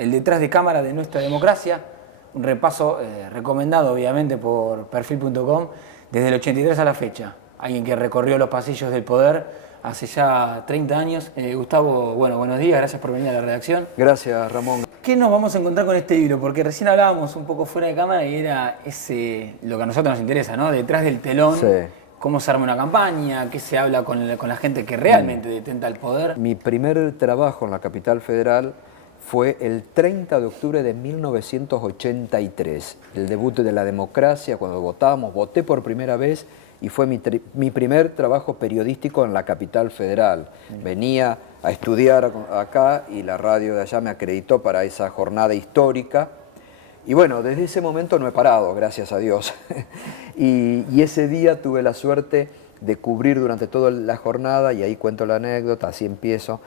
el detrás de cámara de nuestra democracia, un repaso recomendado obviamente por perfil.com desde el 83 a la fecha. Alguien que recorrió los pasillos del poder hace ya 30 años. Gustavo, bueno, buenos días, gracias por venir a la redacción. Gracias, Ramón. ¿Qué nos vamos a encontrar con este libro? Porque recién hablábamos un poco fuera de cámara y era lo que a nosotros nos interesa, ¿no? Detrás del telón, Sí. cómo se arma una campaña, qué se habla con la gente que realmente detenta el poder. Mi primer trabajo en la capital federal fue el 30 de octubre de 1983, el debut de la democracia, cuando votábamos, voté por primera vez y fue mi primer trabajo periodístico en la capital federal. Venía a estudiar acá y la radio de allá me acreditó para esa jornada histórica. Y bueno, desde ese momento no he parado, gracias a Dios. y ese día tuve la suerte de cubrir durante toda la jornada, y ahí cuento la anécdota, así empiezo,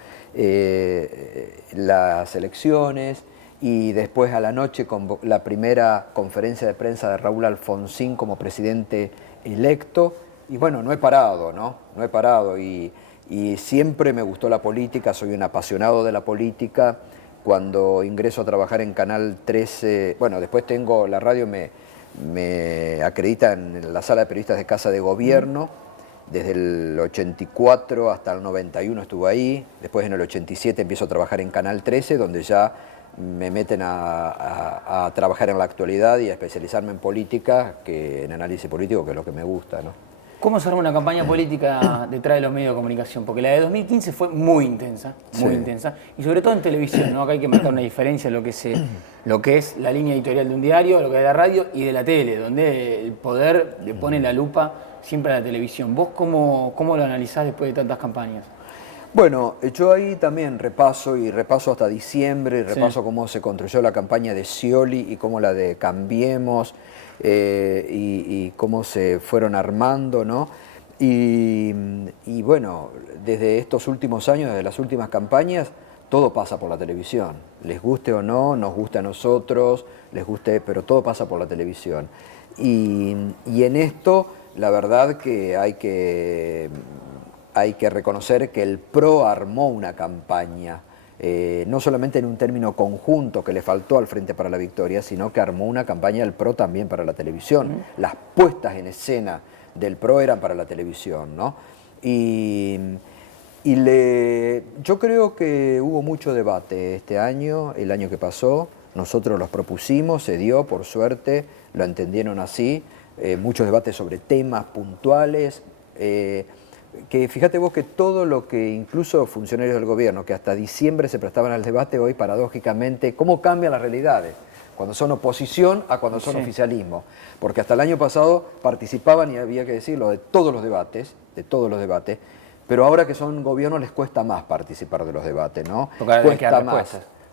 las elecciones, y después a la noche con la primera conferencia de prensa de Raúl Alfonsín como presidente electo. Y bueno, no he parado, ¿no? No he parado, y siempre me gustó la política, soy un apasionado de la política. Cuando ingreso a trabajar en Canal 13, bueno, después tengo, la radio me acredita en la sala de periodistas de Casa de Gobierno, desde el 84 hasta el 91 estuve ahí, después en el 87 empiezo a trabajar en Canal 13, donde ya me meten a trabajar en la actualidad y a especializarme en política, que en análisis político, que es lo que me gusta, ¿no? ¿Cómo se arma una campaña política detrás de los medios de comunicación? Porque la de 2015 fue muy intensa, y sobre todo en televisión, ¿no? Acá hay que marcar una diferencia en lo que es la línea editorial de un diario, lo que es la radio y de la tele, donde el poder le pone la lupa siempre a la televisión. ¿Vos cómo lo analizás después de tantas campañas? Bueno, yo ahí también repaso hasta diciembre, y repaso cómo se construyó la campaña de Scioli y cómo la de Cambiemos, y cómo se fueron armando, ¿no? Y bueno, desde estos últimos años, desde las últimas campañas, todo pasa por la televisión. Les guste o no, nos gusta a nosotros, les guste, pero todo pasa por la televisión. Y en esto, la verdad que hay que reconocer que el PRO armó una campaña, no solamente en un término conjunto que le faltó al Frente para la Victoria, sino que armó una campaña el PRO también para la televisión. Las puestas en escena del PRO eran para la televisión, ¿no? Yo creo que hubo mucho debate este año, el año que pasó. Nosotros los propusimos, se dio, por suerte, lo entendieron así. Muchos debates sobre temas puntuales, que fíjate vos que todo lo que incluso funcionarios del gobierno que hasta diciembre se prestaban al debate, hoy paradójicamente, ¿cómo cambian las realidades? Cuando son oposición a cuando son oficialismo. Porque hasta el año pasado participaban, y había que decirlo, de todos los debates, pero ahora que son gobierno les cuesta más participar de los debates, ¿no?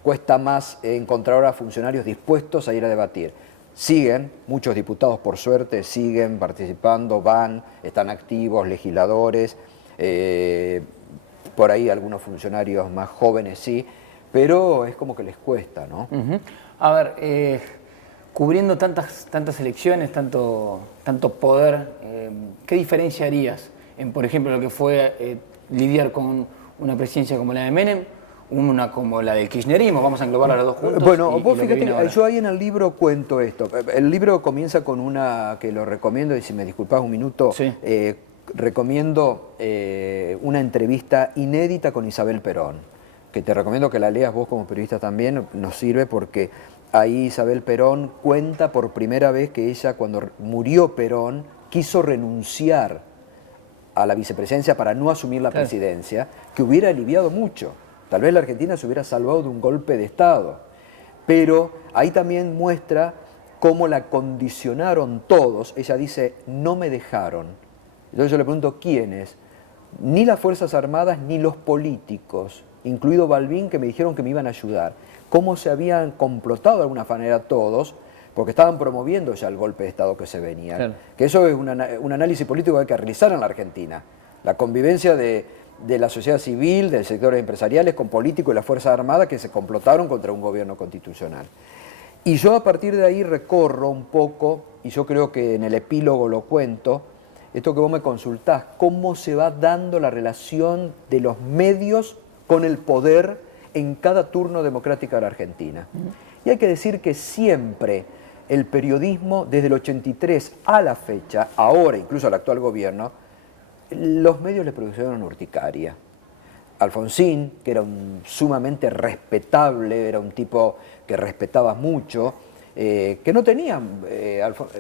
Cuesta más encontrar a funcionarios dispuestos a ir a debatir. Siguen, muchos diputados por suerte siguen participando, están activos, legisladores, por ahí algunos funcionarios más jóvenes sí, pero es como que les cuesta, ¿no? A ver, cubriendo tantas elecciones, tanto poder, ¿qué diferencia harías en, por ejemplo, lo que fue lidiar con una presidencia como la de Menem, una como la del kirchnerismo? Vamos a englobar a los dos juntos. Bueno, vos fíjate, yo ahí en el libro cuento esto. El libro comienza con una que lo recomiendo, y si me disculpás un minuto, recomiendo una entrevista inédita con Isabel Perón, que te recomiendo que la leas vos como periodista también, nos sirve porque ahí Isabel Perón cuenta por primera vez que ella, cuando murió Perón, quiso renunciar a la vicepresidencia para no asumir la presidencia, que hubiera aliviado mucho. Tal vez la Argentina se hubiera salvado de un golpe de Estado, pero ahí también muestra cómo la condicionaron todos. Ella dice, no me dejaron. Entonces yo le pregunto, ¿quiénes? Ni las Fuerzas Armadas ni los políticos, incluido Balbín, que me dijeron que me iban a ayudar. Cómo se habían complotado de alguna manera todos, porque estaban promoviendo ya el golpe de Estado que se venía. Claro. Que eso es un análisis político que hay que realizar en la Argentina. La convivencia de la sociedad civil, de sectores empresariales, con políticos y las Fuerzas Armadas que se complotaron contra un gobierno constitucional. Y yo a partir de ahí recorro un poco, y yo creo que en el epílogo lo cuento, esto que vos me consultás, cómo se va dando la relación de los medios con el poder en cada turno democrático de la Argentina. Y hay que decir que siempre el periodismo, desde el 83 a la fecha, ahora incluso al actual gobierno, los medios le produjeron urticaria. Alfonsín, que era un sumamente respetable, era un tipo que respetabas mucho, que no tenía,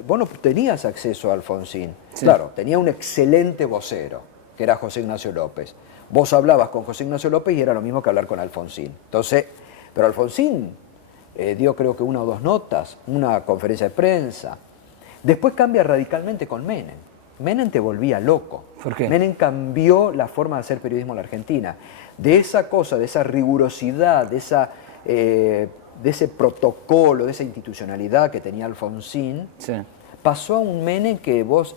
vos no tenías acceso a Alfonsín. Sí. Claro, tenía un excelente vocero, que era José Ignacio López. Vos hablabas con José Ignacio López y era lo mismo que hablar con Alfonsín. Entonces, pero Alfonsín dio creo que 1 o 2 notas, una conferencia de prensa. Después cambia radicalmente con Menem. Menem te volvía loco. ¿Por qué? Menem cambió la forma de hacer periodismo en la Argentina. De esa cosa, de esa rigurosidad, de ese protocolo, de esa institucionalidad que tenía Alfonsín, sí, pasó a un Menem que vos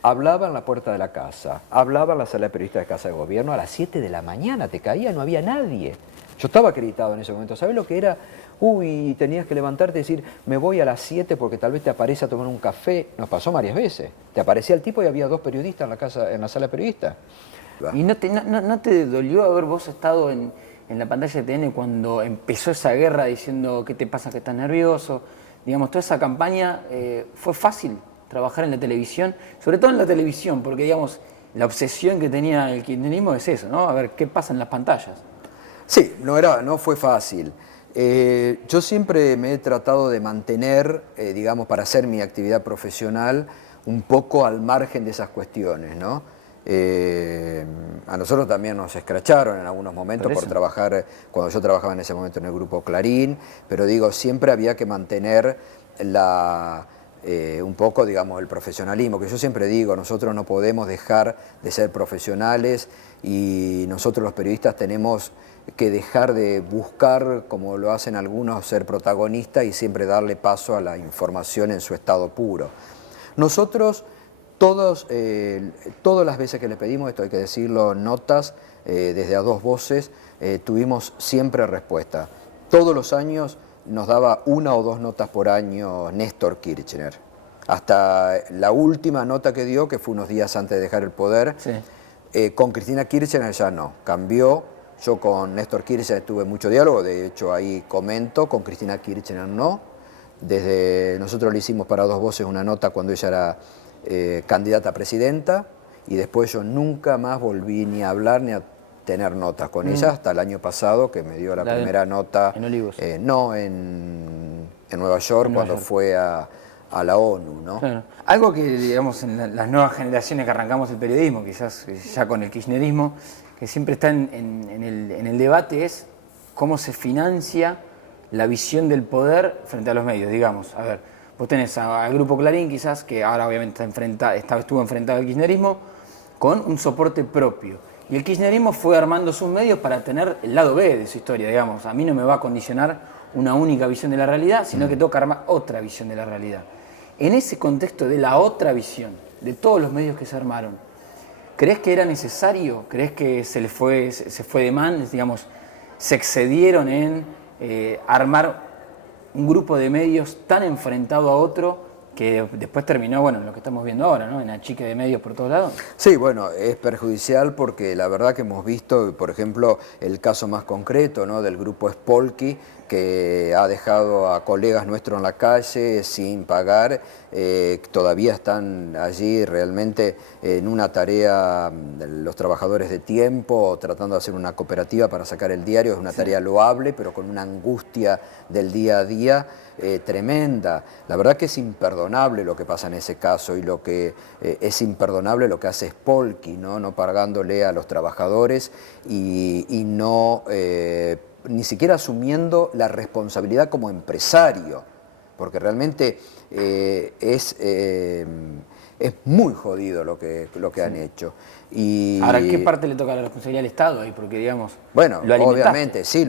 hablaba en la puerta de la casa, hablaba en la sala de periodistas de Casa de Gobierno, a las 7 de la mañana te caía, no había nadie. Yo estaba acreditado en ese momento. ¿Sabés lo que era? Uy, tenías que levantarte y decir, me voy a las 7 porque tal vez te aparece a tomar un café. Nos pasó varias veces. Te aparecía el tipo y había 2 periodistas en la sala de periodistas. ¿Y no te dolió haber vos estado en la pantalla de TN cuando empezó esa guerra diciendo qué te pasa que estás nervioso? Digamos, toda esa campaña, ¿fue fácil trabajar en la televisión? Sobre todo en la televisión, porque digamos, la obsesión que tenía el kirchnerismo es eso, ¿no? A ver qué pasa en las pantallas. Sí, no fue fácil. Yo siempre me he tratado de mantener, digamos, para hacer mi actividad profesional, un poco al margen de esas cuestiones, ¿no? A nosotros también nos escracharon en algunos momentos por trabajar, cuando yo trabajaba en ese momento en el Grupo Clarín, pero digo, siempre había que mantener un poco, digamos, el profesionalismo, que yo siempre digo, nosotros no podemos dejar de ser profesionales y nosotros los periodistas tenemos que dejar de buscar, como lo hacen algunos, ser protagonistas y siempre darle paso a la información en su estado puro. Nosotros, todas las veces que le pedimos, esto hay que decirlo, notas, desde a 2 voces, tuvimos siempre respuesta. Todos los años nos daba 1 o 2 notas por año Néstor Kirchner. Hasta la última nota que dio, que fue unos días antes de dejar el poder, sí, con Cristina Kirchner ya no, cambió. Yo con Néstor Kirchner tuve mucho diálogo, de hecho ahí comento, con Cristina Kirchner no. Nosotros le hicimos para 2 voces una nota cuando ella era candidata a presidenta y después yo nunca más volví ni a hablar ni a tener notas con ella hasta el año pasado que me dio la primera nota. ¿En Olivos? No, en Nueva York, cuando fue a la ONU, ¿no? Claro. Algo que, digamos, en las nuevas generaciones que arrancamos el periodismo, quizás ya con el kirchnerismo, que siempre está en el debate es cómo se financia la visión del poder frente a los medios, digamos. A ver, vos tenés al Grupo Clarín quizás, que ahora obviamente estuvo enfrentado al kirchnerismo, con un soporte propio. Y el kirchnerismo fue armando sus medios para tener el lado B de su historia, digamos. A mí no me va a condicionar una única visión de la realidad, sino que tengo que armar otra visión de la realidad. En ese contexto de la otra visión, de todos los medios que se armaron, ¿crees que era necesario? ¿Crees que se fue de man? Digamos, se excedieron en armar un grupo de medios tan enfrentado a otro que después terminó, bueno, en lo que estamos viendo ahora, ¿no? En achique de medios por todos lados. Sí, bueno, es perjudicial porque la verdad que hemos visto, por ejemplo, el caso más concreto, ¿no? Del grupo Spolky, que ha dejado a colegas nuestros en la calle sin pagar, todavía están allí realmente en una tarea, los trabajadores de tiempo, tratando de hacer una cooperativa para sacar el diario, es una tarea loable, pero con una angustia del día a día tremenda. La verdad que es imperdonable lo que pasa en ese caso y lo que es imperdonable lo que hace Spolky, no pagándole a los trabajadores y no ni siquiera asumiendo la responsabilidad como empresario, porque realmente es muy jodido lo que han hecho. Y ahora, ¿qué parte le toca la responsabilidad al Estado ahí? Porque, digamos, bueno, lo obviamente, sí,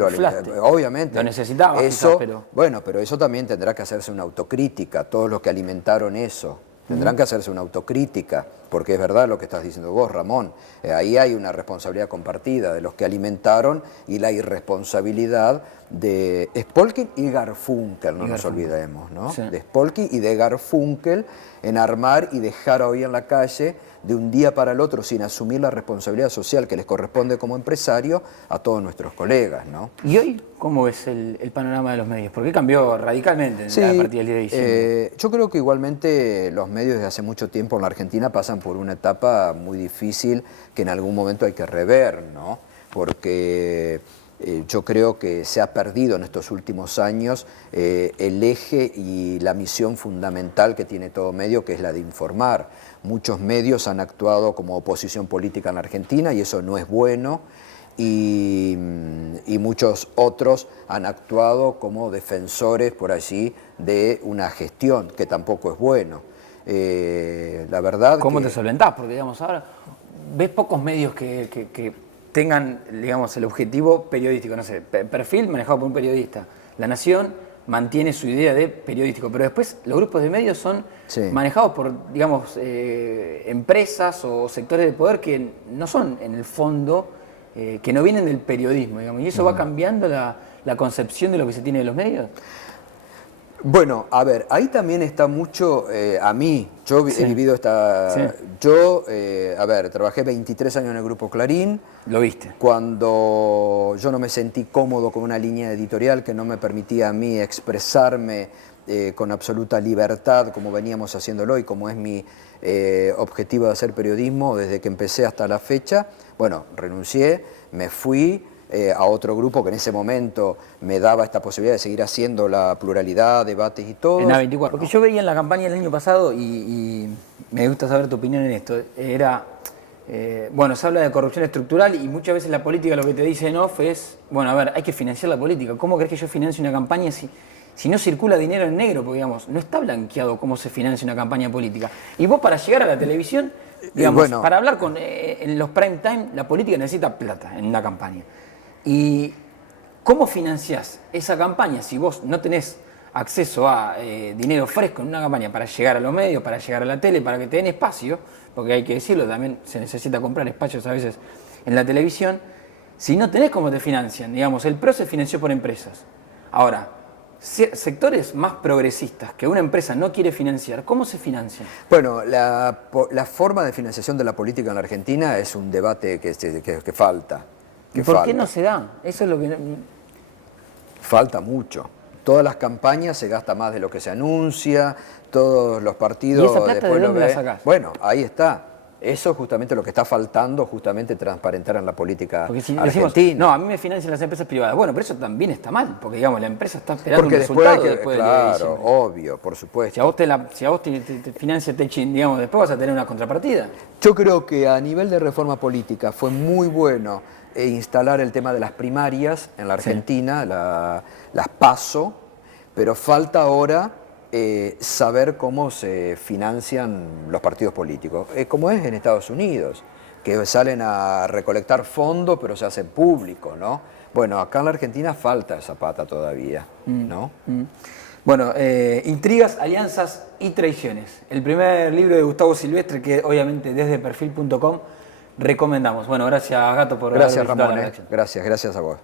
obviamente. Lo necesitaba, eso, quizás, pero... Bueno, pero eso también tendrá que hacerse una autocrítica. Todos los que alimentaron eso tendrán que hacerse una autocrítica. porque es verdad lo que estás diciendo vos, Ramón. Ahí hay una responsabilidad compartida de los que alimentaron y la irresponsabilidad de Spolkin y Garfunkel, no nos olvidemos, ¿no? Sí. De Spolkin y de Garfunkel en armar y dejar hoy en la calle de un día para el otro sin asumir la responsabilidad social que les corresponde como empresario a todos nuestros colegas, ¿no? ¿Y hoy cómo ves el panorama de los medios? Porque cambió radicalmente a partir del día de diciembre. Yo creo que igualmente los medios desde hace mucho tiempo en la Argentina pasan por una etapa muy difícil que en algún momento hay que rever, ¿no? Porque yo creo que se ha perdido en estos últimos años el eje y la misión fundamental que tiene todo medio, que es la de informar. Muchos medios han actuado como oposición política en la Argentina y eso no es bueno. Y muchos otros han actuado como defensores por allí de una gestión, que tampoco es bueno. La verdad ¿Cómo te solventás? Porque, digamos, ahora ves pocos medios que tengan, digamos, el objetivo periodístico, no sé, perfil manejado por un periodista. La Nación mantiene su idea de periodístico, pero después los grupos de medios son manejados por, digamos, empresas o sectores de poder que no son, en el fondo, que no vienen del periodismo, digamos, y eso va cambiando la concepción de lo que se tiene de los medios. Bueno, a ver, ahí también está mucho, a mí, yo he vivido esta... Yo, a ver, trabajé 23 años en el Grupo Clarín. Lo viste. Cuando yo no me sentí cómodo con una línea editorial que no me permitía a mí expresarme con absoluta libertad, como veníamos haciéndolo y como es mi objetivo de hacer periodismo desde que empecé hasta la fecha, bueno, renuncié, me fui a otro grupo que en ese momento me daba esta posibilidad de seguir haciendo la pluralidad, debates y todo. En A24. Porque yo veía en la campaña del año pasado, y me gusta saber tu opinión en esto, era, bueno, se habla de corrupción estructural y muchas veces la política lo que te dice en off es, bueno, a ver, hay que financiar la política. ¿Cómo crees que yo financie una campaña si no circula dinero en negro? Porque, digamos, no está blanqueado cómo se financia una campaña política. Y vos, para llegar a la televisión, digamos, bueno, para hablar en los prime time, la política necesita plata en una campaña. ¿Y cómo financiás esa campaña si vos no tenés acceso a dinero fresco en una campaña para llegar a los medios, para llegar a la tele, para que te den espacio? Porque hay que decirlo, también se necesita comprar espacios a veces en la televisión. Si no tenés cómo te financian, digamos, el PRO se financió por empresas. Ahora, sectores más progresistas que una empresa no quiere financiar, ¿cómo se financian? Bueno, la forma de financiación de la política en la Argentina es un debate que falta. ¿Y por qué no se da? Eso es lo que... Falta mucho. Todas las campañas se gasta más de lo que se anuncia, todos los partidos... ¿Y esa plata de dónde la sacás? Bueno, ahí está. Eso es justamente lo que está faltando, justamente transparentar en la política argentina. Decimos, no, a mí me financian las empresas privadas. Bueno, pero eso también está mal, porque, digamos, la empresa está esperando un resultado después claro, obvio, por supuesto. Si a vos te financia Techin, digamos, después vas a tener una contrapartida. Yo creo que a nivel de reforma política fue muy bueno instalar el tema de las primarias en la Argentina, las PASO, pero falta ahora saber cómo se financian los partidos políticos, como es en Estados Unidos, que salen a recolectar fondos pero se hacen públicos, ¿no? Bueno, acá en la Argentina falta esa pata todavía, ¿no? Bueno, Intrigas, Alianzas y Traiciones. El primer libro de Gustavo Silvestre, que obviamente desde perfil.com recomendamos. Bueno, gracias, Gato, por Gracias, Ramón. Gracias a vos.